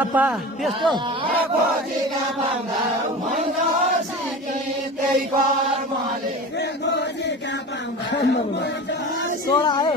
Apa? त्यस्तो सोला आयो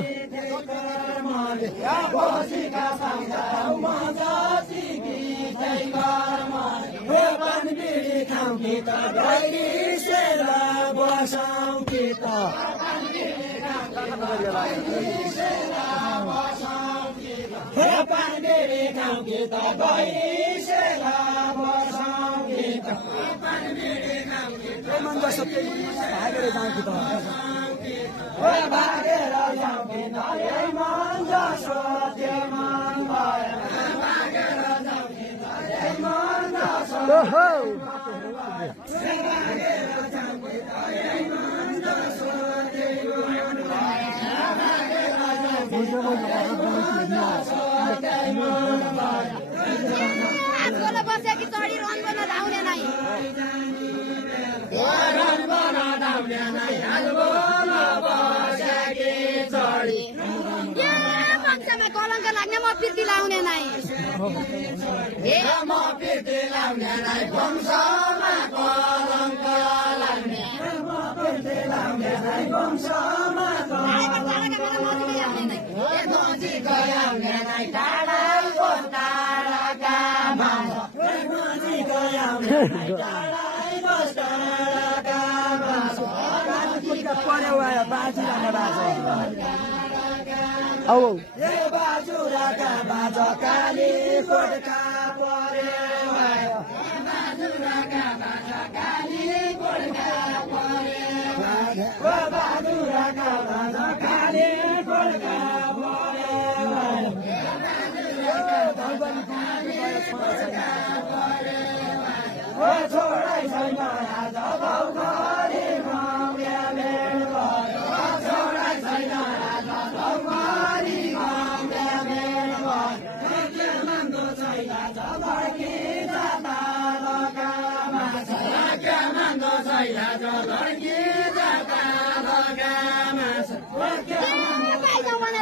बसेकी चढी रन गर्न धाउने नै पक्षमा कलङ्क लाग्ने म पिर्ती लाउने नै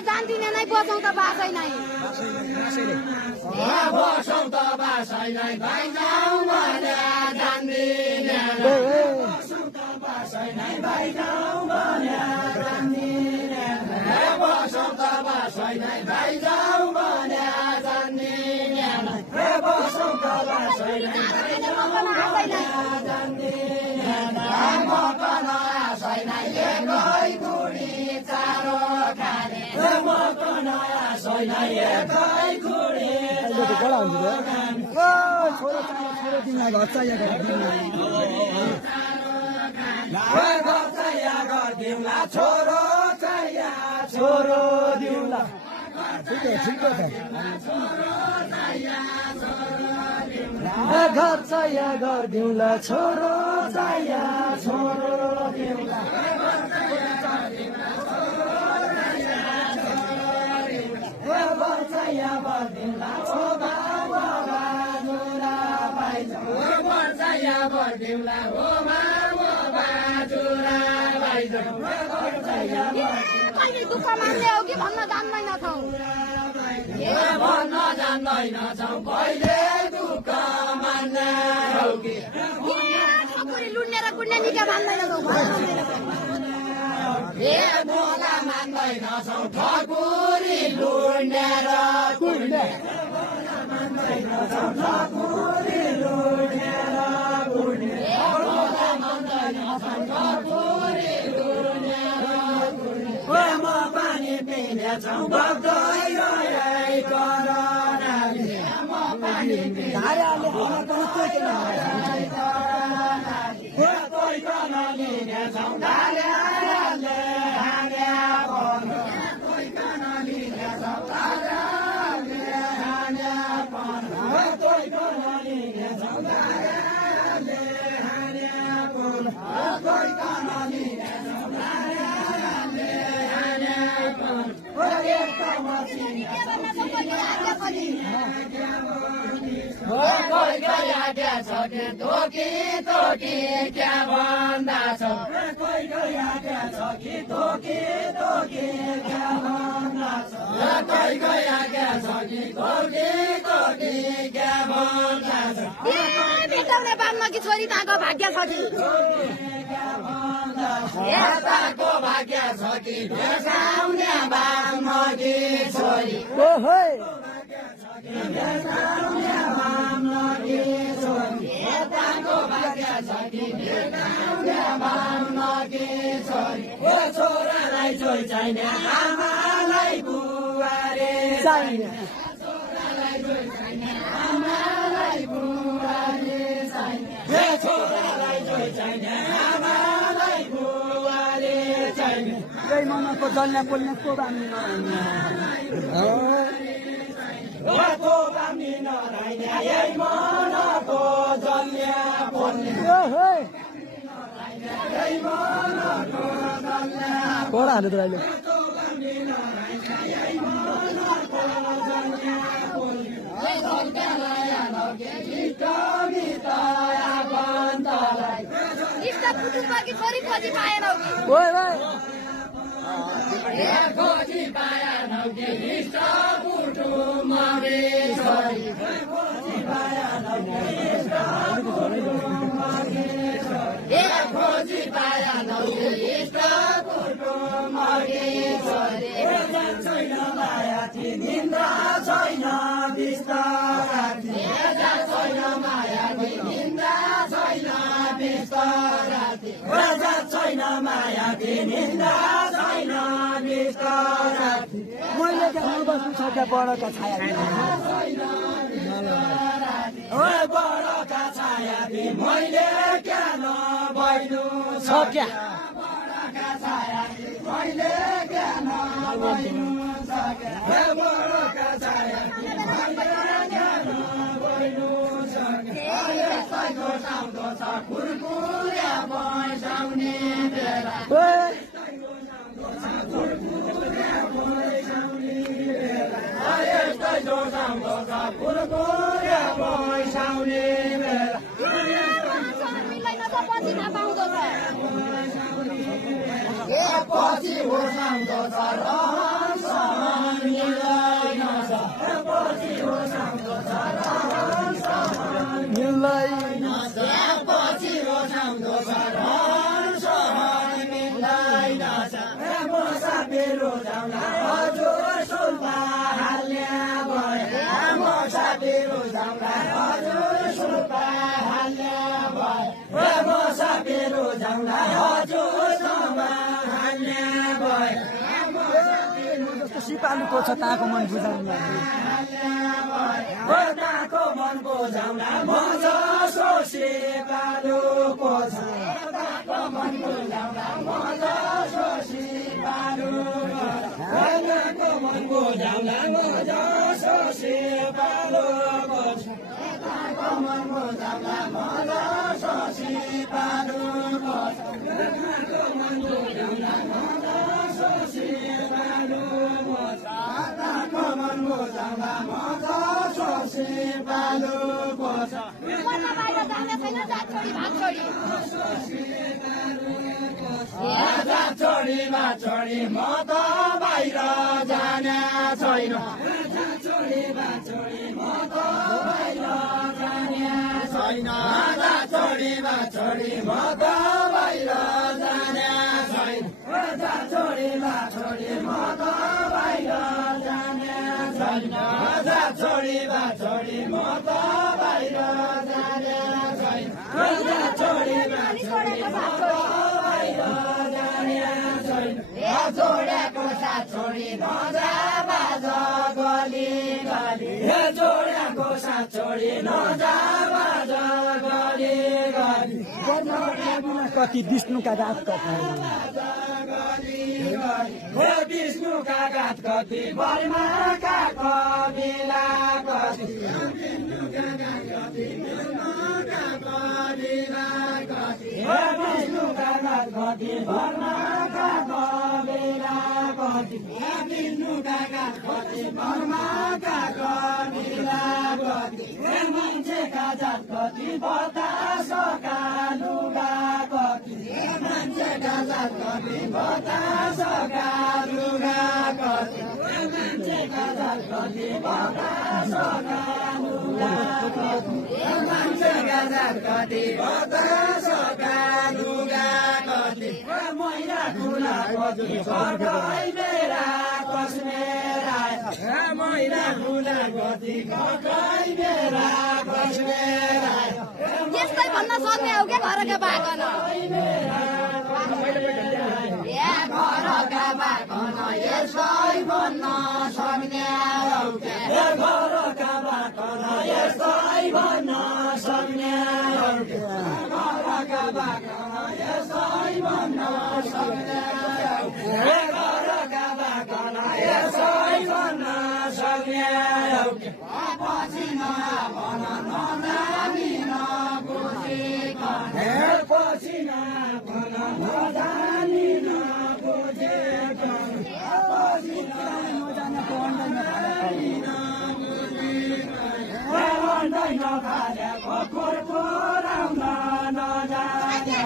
जान्दिने नै बसौँ त बासै नै बसौँ त बासै नै भाइ जाउँ भने जान्दिने बसौँ त बासै नै भाइ जाउँ भने जान्दिने बसौँ त बासै नै भाइ जाउँ भने जान्दिने बसौँ त बासै नै भाइ जाउँ भने जान्दिने मकन आसै नै एकै बुढी चारो खाने मकन आसै नै एकै बुढी छोरो दिउँला घर चाहियो छोरो चाहियो छोरो दिउँला ठिकै ठिकै घर चाहियो घर दिउँला छोरो चाहियो छोरो दिउँला कहिले दुःख मान्ने हो कि भन्न जान्दैनछौ भन्न जान्दैनछौ कहिले दुःख मान्ने हो कि ठकुरी लुड्ने र कुड्ने निका मान्दैनछौ मोला मान्दैनछौ ठकुरी लुड्ने र कुड्ने ठकुरी लुड्ने र कुड्ने ठकुरी लुड्ने र कुड्ने म पानी पिने छौ बग्दै करनाले म पानी पिने छौ धाराले Hoy, आज्ञा छ कि तोकी तोकी क्या भन्दा छ कहिलो आज्ञा छ कि तोकी तोकी क्या भन्दा छ कहिलो आज्ञा छ कि तोकी तोकी क्या भन्दा छ भेटाउने बामकी छोरी ताको भाग्य छ कि यताको भाग्य छ कि भेटाउने बामकी छोरी ओहो यताको भाग्य छ कि भेटाउने बामकी छोरी ओ छोरालाई छोइ चाहिने आमालाई बुवारे चाहिने आमालाई बुवाले चाहिने ए छोरालाई छोइ चाहिने आमालाई बुवाले चाहिने त्यही मनको जल्ने बोल्ने को बानी ओ तो बामी नराइने यही मनको जल्ने बोल्ने ओहो यही मनको जल्ने कोडा हाल्यो त अहिले कि छोरी खोजी पाएनौ ओइ ओइ खोजी पाएनौ कि इष्ट कुटुम्बले छोरी खोजी पाएनौ कि इष्ट कुटुम्बले छोरी छैन माया निन्द्रा छैन बिस्ताराती छैन माया निन्द्रा छैन बिस्ताराती छैन माया निन्द्रा छैन बिस्ताराती मैले देख्नु बस्नु छ क्या बडका छाया ओ बडका छाया मैले क्या नभइनु छ क्या बडका छाया मैले क्या नभइनु बडका छाया कुरकुरे बसाउने बेला ओइ मिल्दैन त पछि थाहा पाउँदो छ पछि होसाउँदो छ रहन सहन मिल्दैन छ पछि होसाउँदो छ रहन सहन मिल्दैन पछि रोसाउँदो छ रहन सहन मिल्दैन छ मोसा बेरो जाउँला हजुर सुल्पा हाल्ने भयो मोसा बेरो जाउँला हजुर सुल्पा हाल्ने भयो मोसा बेरो जाउँला हजुर सुल्पा हाल्ने भयो जस्तो सिपालुको छ ताको मन बुझाउनु ताको मन बुझाउला म जसो सिपालुको छ ताको मन बुझाउला म जसो सिपालुको ताको मन बुझाउला म जसो सिपालुको छ ताको मन बुझाउला म जसो सिपालुको छ ताको मन बुझाउला म जसो सिपालुको छ ताको मन बुझाउला म जसो सिपालुको छ बाहिर जाने छैन जात छोडी भात छोडी जात छोडी भात छोडी म त बाहिर जाने छैन जात छोडी भात छोडी म त बाहिर जाने छैन जात छोडी भात छोडी म त बाहिर जाने छैन जात छोडी भात छोडी म त बाहिर जाने छैन जात छोडी भात छोडी म त बाहिर जाने छैन जात छोडी भात छोडी म त बाहिर जाने छैन जोडेको साथ छोडी नजा बाज गली गली जोडेको साथ छोडी नजा बाज गली गली कति विष्णुका गात कति विष्णुका गात कति बर्माका कविला कति विष्णुका गात कति बर्माका कविला कति कति बिर्नुका गात कति मर्माका कतिला कति मान्छेका जात कति बतासका लुगा कति मान्छेका जात कति बतासका लुगा कति मान्छेका जात कति बतासका लुगा कति मान्छेका जात कति बतासका लुगा कति मैला खुला कति कतै मेरा कस्मेरा मैला खुला कति कतै मेरा कस्मेरा यस्तै भन्न सक्ने हो क्या घरका बाकन घरका बाकन यसै भन्न सक्ने हो क्या घरका बाकन यसै भन्न सक्ने हो क्या घरका बाकन यसै भन्न सक्ने हो क्या घरका बाकन यसै भन्न सक्ने हो क्या पछि नभन नजानी नबुझिकन पछि नभन नजानी नबुझिकन पछि नजानी नबुझिकन खालेको खोराउन नजाने नजाने